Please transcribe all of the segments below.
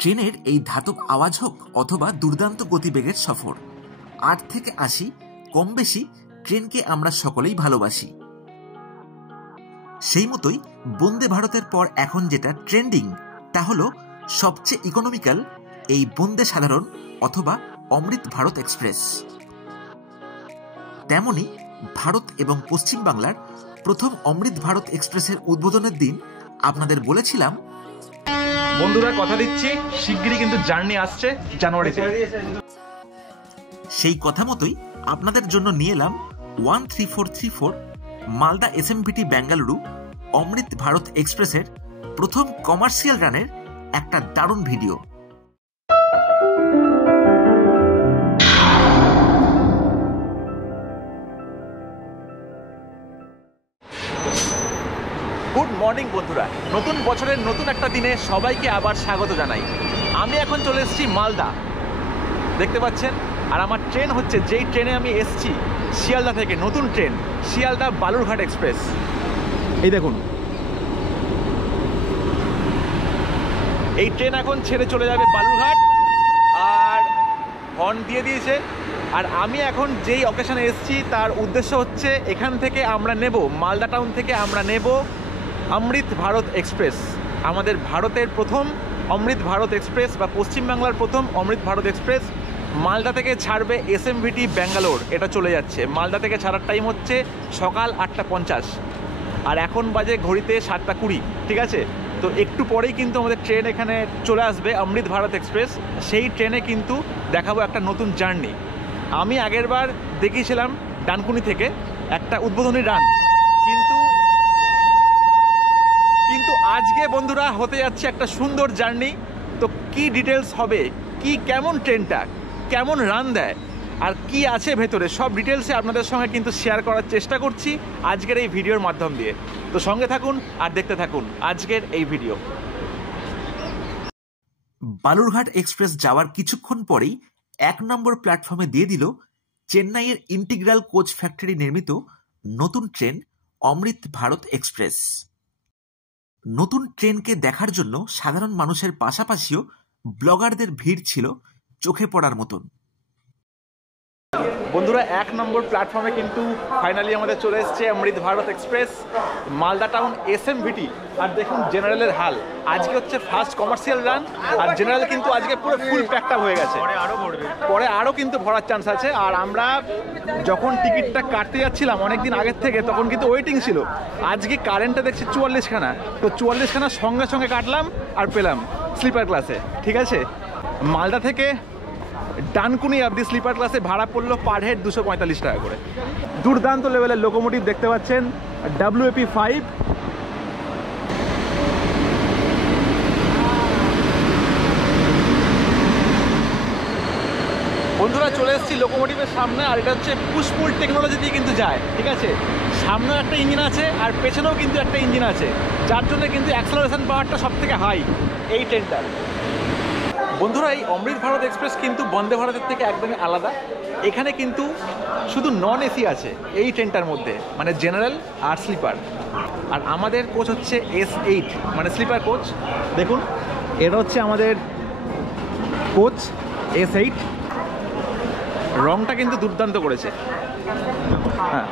ট্রেনের এই ধাতব আওয়াজ হোক অথবা দুর্দান্ত গতিবেগের সফর, ৮ থেকে ৮০ কম বেশি ট্রেনকে আমরা সকলেই ভালোবাসি। সেই মতোই বন্দে ভারতের পর এখন যেটা ট্রেন্ডিং তা হল সবচেয়ে ইকোনমিক্যাল এই বন্দে সাধারণ অথবা অমৃত ভারত এক্সপ্রেস। তেমনি ভারত এবং পশ্চিম বাংলার প্রথম অমৃত ভারত এক্সপ্রেসের উদ্বোধনের দিন আপনাদের বলেছিলাম, বন্ধুরা কথা দিচ্ছি শিগগিরই কিন্তু জার্নি আসছে জানুয়ারিতে। সেই কথা মতোই আপনাদের জন্য নিয়ে এলাম 13434 মালদা এসএমভিটি বেঙ্গালুরু অমৃত ভারত এক্সপ্রেসের প্রথম কমার্শিয়াল রানের একটা দারুণ ভিডিও। গুড মর্নিং বন্ধুরা, নতুন বছরের নতুন একটা দিনে সবাইকে আবার স্বাগত জানাই। আমি এখন চলে এসেছি মালদা, দেখতে পাচ্ছেন। আর আমার ট্রেন হচ্ছে, যেই ট্রেনে আমি এসেছি শিয়ালদা থেকে, নতুন ট্রেন শিয়ালদা বালুরঘাট এক্সপ্রেস। এই দেখুন, এই ট্রেন এখন ছেড়ে চলে যাবে বালুরঘাট, আর হর্ন দিয়ে দিয়েছে। আর আমি এখন যেই অকেশনে এসেছি তার উদ্দেশ্য হচ্ছে এখান থেকে আমরা নেব, মালদা টাউন থেকে আমরা নেব অমৃত ভারত এক্সপ্রেস, আমাদের ভারতের প্রথম অমৃত ভারত এক্সপ্রেস বা পশ্চিমবাংলার প্রথম অমৃত ভারত এক্সপ্রেস। মালদা থেকে ছাড়বে এসএমভিটি ব্যাঙ্গালোর, এটা চলে যাচ্ছে। মালদা থেকে ছাড়ার টাইম হচ্ছে সকাল 8:50, আর এখন বাজে ঘড়িতে 7:20, ঠিক আছে। তো একটু পরেই কিন্তু আমাদের ট্রেন এখানে চলে আসবে, অমৃত ভারত এক্সপ্রেস। সেই ট্রেনে কিন্তু দেখাবো একটা নতুন জার্নি। আমি আগেরবার দেখিয়েছিলাম ডানকুনি থেকে একটা উদ্বোধনী রান, কিন্তু আজকে বন্ধুরা হতে যাচ্ছে একটা সুন্দর জার্নি। তো কি ডিটেলস হবে, কি কেমন ট্রেনটা, কেমন রান দেয়, আর কি আছে ভেতরে, সব ডিটেলসে আপনাদের সঙ্গে কিন্তু শেয়ার করার চেষ্টা করছি আজকের এই ভিডিওর মাধ্যম দিয়ে। তো সঙ্গে থাকুন আর দেখতে থাকুন আজকের এই ভিডিও। বালুরঘাট এক্সপ্রেস যাওয়ার কিছুক্ষণ পরেই 1 নম্বর প্ল্যাটফর্মে দিয়ে দিল চেন্নাইয়ের ইন্টিগ্রাল কোচ ফ্যাক্টরি নির্মিত নতুন ট্রেন অমৃত ভারত এক্সপ্রেস। নতুন ট্রেনকে দেখার জন্য সাধারণ মানুষের পাশাপাশিও ব্লগারদের ভিড় ছিল চোখে পড়ার মতন। বন্ধুরা 1 নম্বর প্ল্যাটফর্মে কিন্তু ফাইনালি আমাদের চলে এসছে Amrit Bharat Express, Malda Town SMVT. আর দেখুন জেনারেলের হাল, আজকে হচ্ছে ফার্স্ট কমার্শিয়াল রান, আর জেনারেল কিন্তু আজকে পুরো ফুল প্যাকড আপ হয়ে গেছে, পরে আরও কিন্তু ভরার চান্স আছে। আর আমরা যখন টিকিটটা কাটতে যাচ্ছিলাম অনেকদিন আগের থেকে, তখন কিন্তু ওয়েটিং ছিল। আজকে কারেন্টটা দেখছি 44খানা, তো 44খানা সঙ্গে সঙ্গে কাটলাম আর পেলাম স্লিপার ক্লাসে, ঠিক আছে। মালদা থেকে ডানকুনি অবধি স্লিপার ক্লাসে ভাড়া পড়লো পার হেড 245 টাকা করে। দুর্দান্ত লেভেলের লোকোমোটিভ দেখতে পাচ্ছেন, WAP5। বন্ধুরা চলে এসেছি লোকোমোটিভের সামনে, আর এটা হচ্ছে পুশপুল টেকনোলজি দিয়ে কিন্তু যায়, ঠিক আছে। সামনেও একটা ইঞ্জিন আছে আর পেছনেও কিন্তু একটা ইঞ্জিন আছে, যার জন্য কিন্তু অ্যাক্সেলারেশন পাওয়ারটা সব থেকে হাই এই ট্রেনটার। বন্ধুরা এই অমৃত ভারত এক্সপ্রেস কিন্তু বন্দে ভারতের থেকে একদমই আলাদা। এখানে কিন্তু শুধু নন এসি আছে এই ট্রেনটার মধ্যে, মানে জেনারেল আর স্লিপার। আর আমাদের কোচ হচ্ছে S8, মানে স্লিপার কোচ। দেখুন এটা হচ্ছে আমাদের কোচ S8, রংটা কিন্তু দুর্দান্ত করেছে। হ্যাঁ,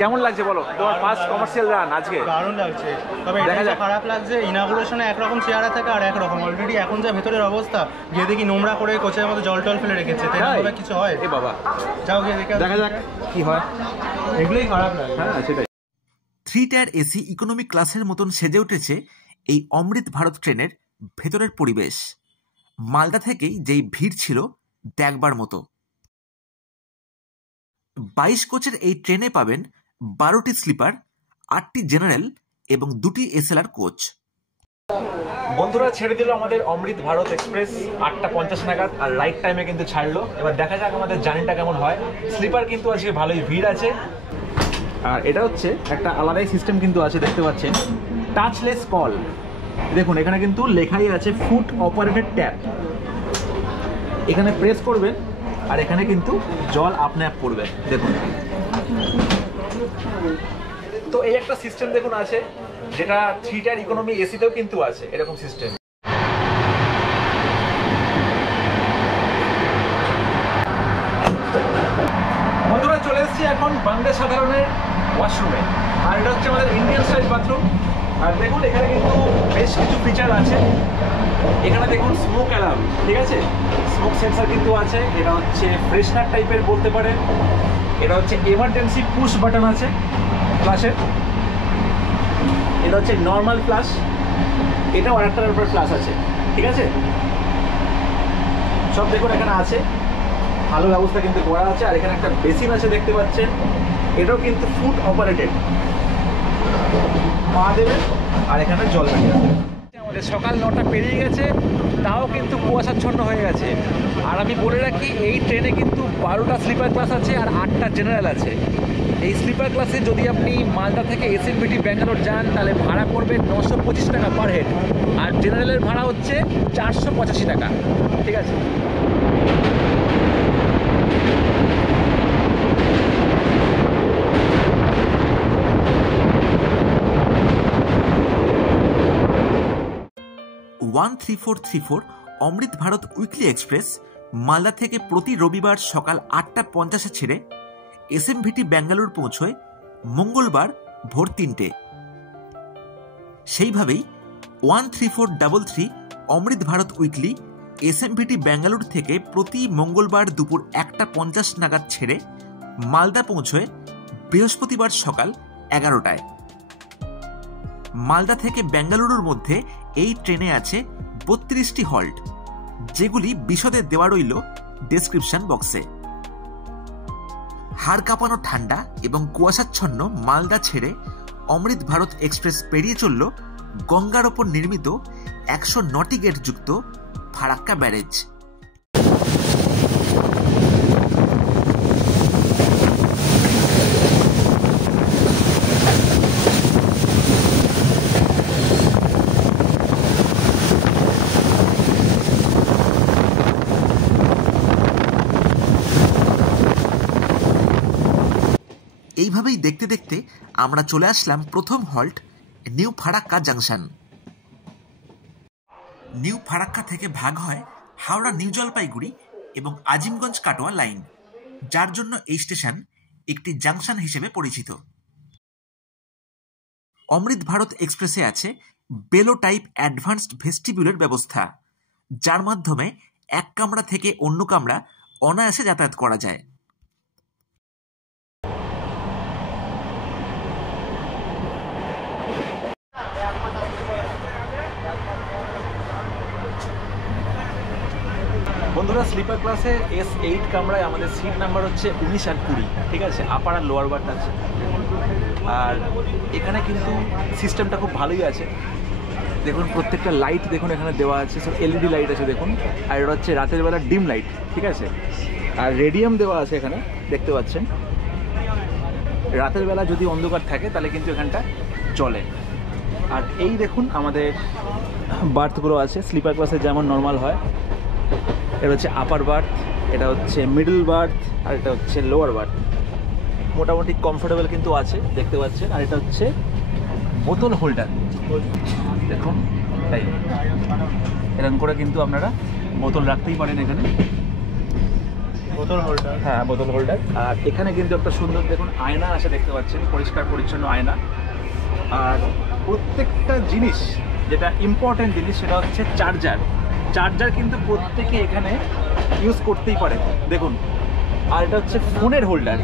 কেমন লাগছে বলো তোমার ফার্স্ট কমার্শিয়াল রান আজকে? দারুণ লাগছে, তবে এটা খারাপ লাগছে, ইনাগুরেশনে একরকম চেহারা থাকে আর একরকম। অলরেডি এখন যা ভেতরের অবস্থা, গিয়ে দেখি নোংরা করে কোচের মধ্যে জল টল ফেলে রেখেছে, তাই কিছু হয়? এ বাবা, যাও গিয়ে দেখা যাক কি হয়। এগুলোই খারাপ লাগে। হ্যাঁ সেটাই। 3 টায়ার এসি ইকোনমি ক্লাসের মতন সেজে উঠেছে এই অমৃত ভারত ট্রেনের ভেতরের পরিবেশ। মালদা থেকেই যেই ভিড় ছিল দেখবার মতো। 22 কোচের এই ট্রেনে পাবেন 12টি স্লিপার, 8টি জেনারেল এবং 2টি এসএলআর কোচ। বন্ধুরা ছেড়ে দিল আমাদের অমৃত ভারত এক্সপ্রেস 8:50 নাগাদ, আর রাইট টাইমে কিন্তু ছাড়লো। এবার দেখা যাক আমাদের জার্নিটা কেমন হয়। স্লিপার কিন্তু আজকে ভালোই ভিড় আছে, আর এটা হচ্ছে একটা আলাদাই সিস্টেম কিন্তু আছে, দেখতে পাচ্ছেন টাচলেস কল। দেখুন এখানে কিন্তু লেখাই আছে ফুট অপারেটেড ট্যাপ, এখানে প্রেস করবেন আর এখানে কিন্তু জল আপনি আপ পড়বে। দেখুন তো এই একটা সিস্টেম দেখুন আছে, যেটা 3 টায়ার ইকোনমি এসিতেও কিন্তু আছে এরকম সিস্টেম। এসেছি এখন বন্দে সাধারণের ওয়াশরুমে, আর এটা হচ্ছে আমাদের ইন্ডিয়ান স্টাইল বাথরুম। আর দেখুন এখানে কিন্তু বেশ কিছু ফিচার আছে। এখানে দেখুন স্মোক অ্যালার্ম, ঠিক আছে, স্মোক সেন্সার কিন্তু আছে। এটা হচ্ছে ফ্রেশনার টাইপের বলতে পারেন। এটা হচ্ছে এমার্জেন্সি পুশ বাটন আছে ফ্ল্যাশের। এটা হচ্ছে নর্মাল ফ্ল্যাশ, এটাও আরেকটার উপর ফ্ল্যাশ আছে, ঠিক আছে। সব দেখুন এখানে আছে, ভালো ব্যবস্থা কিন্তু করা আছে। আর এখানে একটা বেসিন আছে দেখতে পাচ্ছেন, এটাও কিন্তু ফুট অপারেটেড, পা দেবেন আর এখানে জল বেরিয়ে যাবে। আমাদের সকাল 9টা পেরিয়ে গেছে, তাও কিন্তু কুয়াশাচ্ছন্ন হয়ে গেছে। আর আমি বলে রাখি এই ট্রেনে কিন্তু 12টা স্লিপার ক্লাস আছে আর 8টা জেনারেল আছে। এই স্লিপার ক্লাসে যদি আপনি মালদা থেকে এসএমবিটি ব্যাঙ্গালোর যান তাহলে ভাড়া পড়বে 925 টাকা পার হেড, আর জেনারেলের ভাড়া হচ্ছে 485 টাকা, ঠিক আছে। ওয়ান 3434 অমৃত ভারত উইকলি এক্সপ্রেস মালদা থেকে প্রতি রবিবার সকাল 8টা 50-এ ছেড়ে এসএমভিটি ব্যাঙ্গালোর পৌঁছয় মঙ্গলবার ভোর 3টে। সেইভাবেই 13433 অমৃত ভারত উইকলি এসএমভিটি ব্যাঙ্গালোর থেকে প্রতি মঙ্গলবার দুপুর 1টা 50 নাগাদ ছেড়ে মালদা পৌঁছয় বৃহস্পতিবার সকাল 11টায়। মালদা থেকে বেঙ্গালুরুর মধ্যে এই ট্রেনে আছে 32টি হল্ট, যেগুলি বিশদে দেওয়া রইল ডেসক্রিপশন বক্সে। হাড় কাঁপানো ঠান্ডা এবং কুয়াশাচ্ছন্ন মালদা ছেড়ে অমৃত ভারত এক্সপ্রেস পেরিয়ে চলল গঙ্গার ওপর নির্মিত 109টি গেট যুক্ত ফারাক্কা ব্যারেজ। এইভাবেই দেখতে দেখতে আমরা চলে আসলাম প্রথম halt new Farakka junction. New Farakka থেকে ভাগ হয় হাওড়া নিউ জলপাইগুড়ি এবং আজিমগঞ্জ কাটোয়া লাইন, যার জন্য এই স্টেশন একটি জাংশন হিসেবে পরিচিত। অমৃত ভারত এক্সপ্রেসে আছে বেলো টাইপ অ্যাডভান্সড ভেস্টিবিউলের ব্যবস্থা, যার মাধ্যমে এক কামরা থেকে অন্য কামরা অনায়াসে যাতায়াত করা যায়। বন্ধুরা, স্লিপার ক্লাসে S8 কামরায় আমাদের সিট নাম্বার হচ্ছে 19 আর 20, ঠিক আছে। আপার আর লোয়ার বার্থ আছে। আর এখানে কিন্তু সিস্টেমটা খুব ভালোই আছে। দেখুন প্রত্যেকটা লাইট দেখুন এখানে দেওয়া আছে, সব এলইডি লাইট আছে দেখুন। আর এটা হচ্ছে রাতের বেলা ডিম লাইট, ঠিক আছে। আর রেডিয়াম দেওয়া আছে এখানে দেখতে পাচ্ছেন। রাতের বেলা যদি অন্ধকার থাকে তাহলে কিন্তু এখানটা চলে। আর এই দেখুন আমাদের বার্থগুলো আছে স্লিপার ক্লাসে যেমন নর্মাল হয়। এটা হচ্ছে আপার বার্থ, এটা হচ্ছে মিডল বার্থ, আর এটা হচ্ছে লোয়ার বার্থ। মোটামুটি কমফোর্টেবল কিন্তু আছে দেখতে পাচ্ছেন। আর এটা হচ্ছে বোতল হোল্ডার, দেখুন তাই এরকম করে কিন্তু আপনারা বোতল রাখতেই পারেন এখানে, বোতল হোল্ডার। হ্যাঁ, বোতল হোল্ডার। আর এখানে কিন্তু একটা সুন্দর দেখুন আয়না আছে দেখতে পাচ্ছেন, পরিষ্কার পরিচ্ছন্ন আয়না। আর প্রত্যেকটা জিনিস যেটা ইম্পর্টেন্ট জিনিস সেটা হচ্ছে চার্জার। চার্জার কিন্তু প্রত্যেকে এখানে ইউজ করতেই পারে দেখুন। আর এটা হচ্ছে ফোনের হোল্ডার,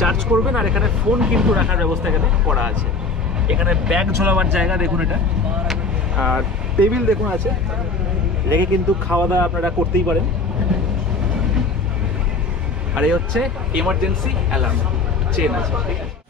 চার্জ করবেন। আর এখানে ফোন কিন্তু রাখার ব্যবস্থা এখানে করা আছে। এখানে ব্যাগ ঝোলাবার জায়গা দেখুন এটা। আর টেবিল দেখুন আছে, রেখে কিন্তু খাওয়া দাওয়া আপনারা করতেই পারেন। আর এই হচ্ছে এমার্জেন্সি অ্যালার্ম চেন আছে, ঠিক আছে।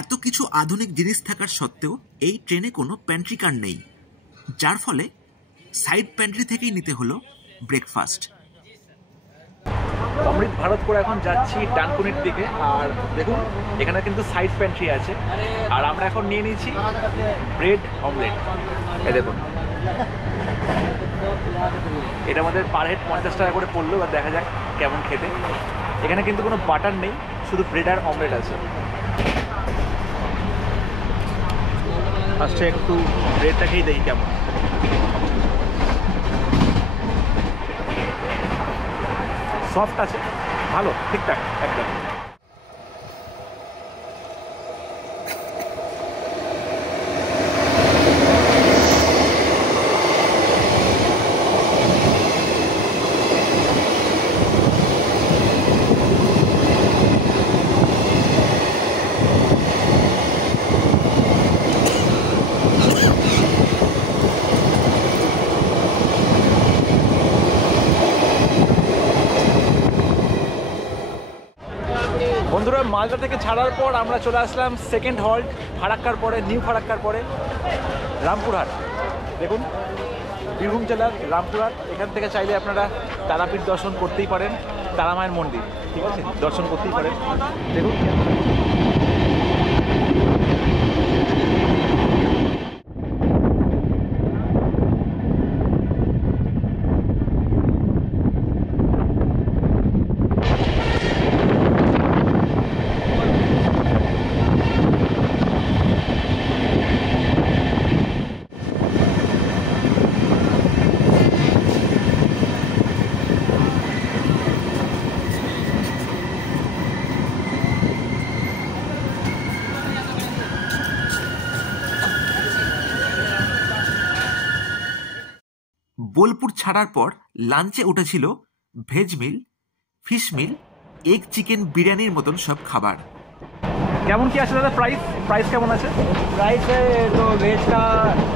এত কিছু আধুনিক জিনিস থাকার সত্ত্বেও এই ট্রেনে কোনো প্যান্ট্রি কার নেই, যার ফলে সাইড প্যান্ট্রি থেকেই নিতে হলো ব্রেকফাস্ট। অমৃত ভারত করে এখন যাচ্ছি ডানকুনির দিকে। আর দেখুন এখানে কিন্তু সাইড প্যান্ট্রি আছে। আর আমরা এখন নিয়ে নিয়েছি ব্রেড অমলেট। এই দেখুন, এটা আমাদের পার হেড 50 টাকা করে পড়লো। এবার দেখা যাক কেমন খেতে। এখানে কিন্তু কোনো বাটার নেই, শুধু ব্রেড আর অমলেট আছে। ফার্স্টে একটু ব্রেডটা খেয়ে দেখি কেমন। সফট আছে, ভালো, ঠিকঠাক একদম। বন্ধুরা, মালদা থেকে ছাড়ার পর আমরা চলে আসলাম সেকেন্ড হল্ট ফারাক্কার পরে, নিউ ফারাক্কার পরে রামপুরহাট। দেখুন, বীরভূম জেলার রামপুরহাট। এখান থেকে চাইলে আপনারা তারাপীঠ দর্শন করতেই পারেন, তারা মায়ের মন্দির, ঠিক আছে, দর্শন করতেই পারেন। দেখুন বোলপুর ছাড়ার পর লাঞ্চে উঠেছিল ভেজ মিল, ফিশ মিল, এগ চিকেন বিরিয়ানির মতন সব খাবার। কেমন কি আছে দাদা প্রাইস? প্রাইস কেমন আছে? प्राइस है तो वेज का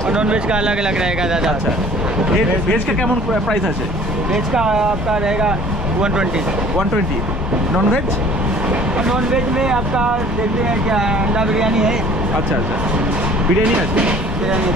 और नॉन वेज का अलग अलग रहेगा दादा। আচ্ছা, ভেজ का কেমন প্রাইস আছে? वेज का आपका रहेगा 120 120। Non veg? और नॉन वेज में आपका देखते हैं क्या अंडा बिरयानी है, আচ্ছা আচ্ছা, বিরিয়ানি আছে। बिरयानी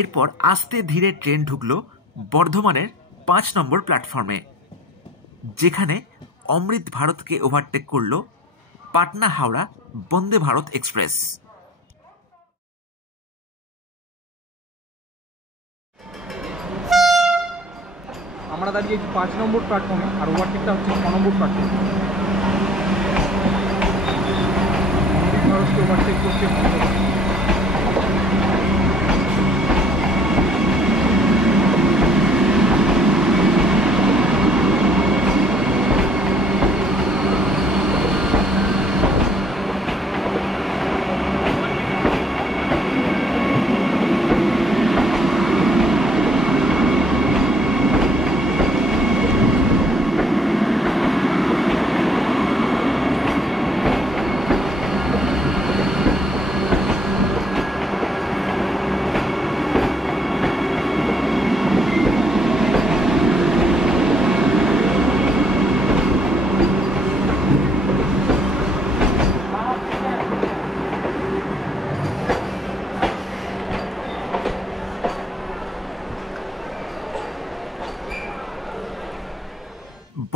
এরপর আস্তে ধীরে ট্রেন ঢুকলো বর্ধমানের 5 নম্বর প্ল্যাটফর্মে, যেখানে অমৃত ভারতকে ওভারটেক করলো পাটনা হাওড়া বন্দে ভারত এক্সপ্রেস। আমরা দাঁড়িয়েছি 5 নম্বর প্ল্যাটফর্মে, আর ওভারটেকটা হচ্ছে 6 নম্বর প্ল্যাটফর্মে। ভারতকে ওভারটেক করছে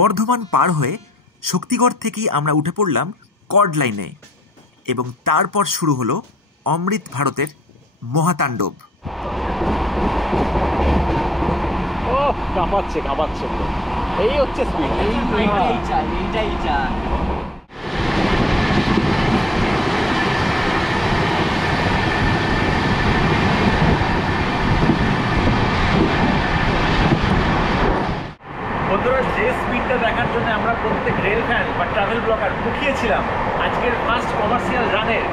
বর্ধমান পার হয়ে শক্তিগড় থেকেই আমরা উঠে পড়লাম কর্ড লাইনে, এবং তারপর শুরু হলো অমৃত ভারতের মহাতাণ্ডব। ও কাঁপাচ্ছে কাঁপাচ্ছে, এই হচ্ছে স্পিড। এইটাই চাই। বন্ধুরা, যে স্পিডটা দেখার জন্য আমরা প্রত্যেক রেল ফ্যান বা ট্রাভেল ব্লগার মুখিয়েছিলাম আজকের ফার্স্ট কমার্শিয়াল রানের,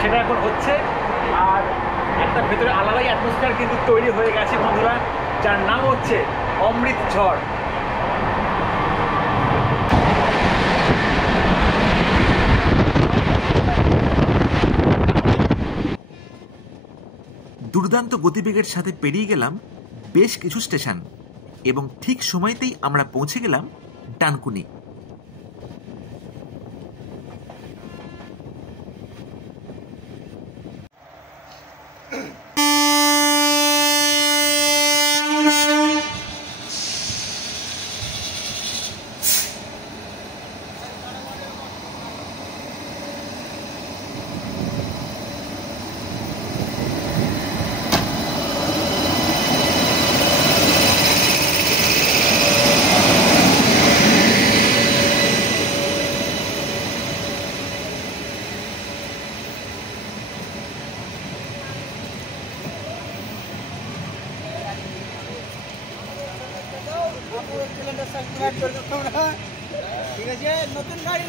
সেটা এখন হচ্ছে। আর একটা ভেতরে আলাদাই অ্যাটমসফিয়ার কিন্তু তৈরি হয়ে গেছে বন্ধুরা, যার নাম হচ্ছে অমৃতঝড়। দুর্দান্ত গতিবেগের সাথে পেরিয়ে গেলাম বেশ কিছু স্টেশন এবং ঠিক সময়তেই আমরা পৌঁছে গেলাম ডানকুনি। ঠিক আছে, নতুন গাড়ি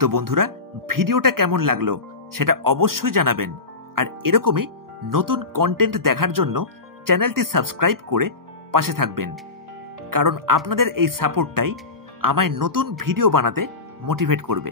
তো বন্ধুরা, ভিডিওটা কেমন লাগলো সেটা অবশ্যই জানাবেন। আর এরকমই নতুন কন্টেন্ট দেখার জন্য চ্যানেলটি সাবস্ক্রাইব করে পাশে থাকবেন, কারণ আপনাদের এই সাপোর্টটাই আমায় নতুন ভিডিও বানাতে মোটিভেট করবে।